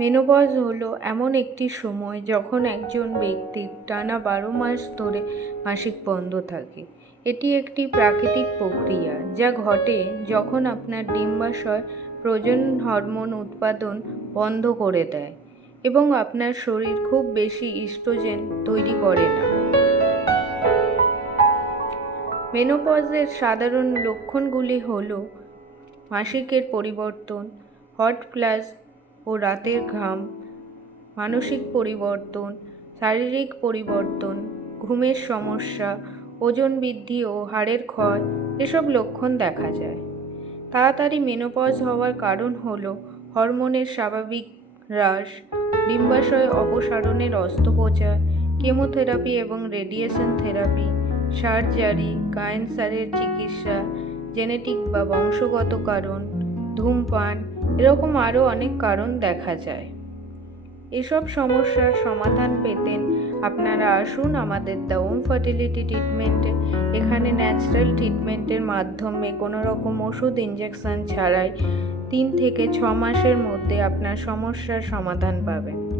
Menopause হলো এমন একটি সময় যখন একজন ব্যক্তির টানা 12 মাস ধরে মাসিক বন্ধ থাকে। এটি একটি প্রাকৃতিক প্রক্রিয়া যা ঘটে যখন আপনার ডিম্বাশয় প্রজনন হরমোন উৎপাদন বন্ধ করে দেয় এবং আপনার শরীর খুব বেশি ইস্ট্রোজেন তৈরি করে না। মেনোপজের সাধারণ লক্ষণগুলি হল মাসিকের পরিবর্তন, হট ফ্ল্যাশ ও রাতের ঘাম, মানসিক পরিবর্তন, শারীরিক পরিবর্তন, ঘুমের সমস্যা, ওজন বৃদ্ধি ও হাড়ের ক্ষয় এসব লক্ষণ দেখা যায়। তাড়াতাড়ি মেনোপজ হওয়ার কারণ হল হরমোনের স্বাভাবিক হ্রাস, ডিম্বাশয় অপসারণের অস্ত্রোপচার, কেমোথেরাপি এবং রেডিয়েশন থেরাপি, সার্জারি, ক্যান্সারের চিকিৎসা, জেনেটিক বা বংশগত কারণ, ধূমপান, এরকম আরও অনেক কারণ দেখা যায়। এসব সমস্যার সমাধান পেতে আপনারা আসুন আমাদের দ্য হোম ফার্টিলিটি ট্রিটমেন্টে। এখানে ন্যাচারাল ট্রিটমেন্টের মাধ্যমে কোনো রকম ওষুধ ইঞ্জেকশন ছাড়াই 3 থেকে 6 মাসের মধ্যে আপনার সমস্যার সমাধান পাবেন।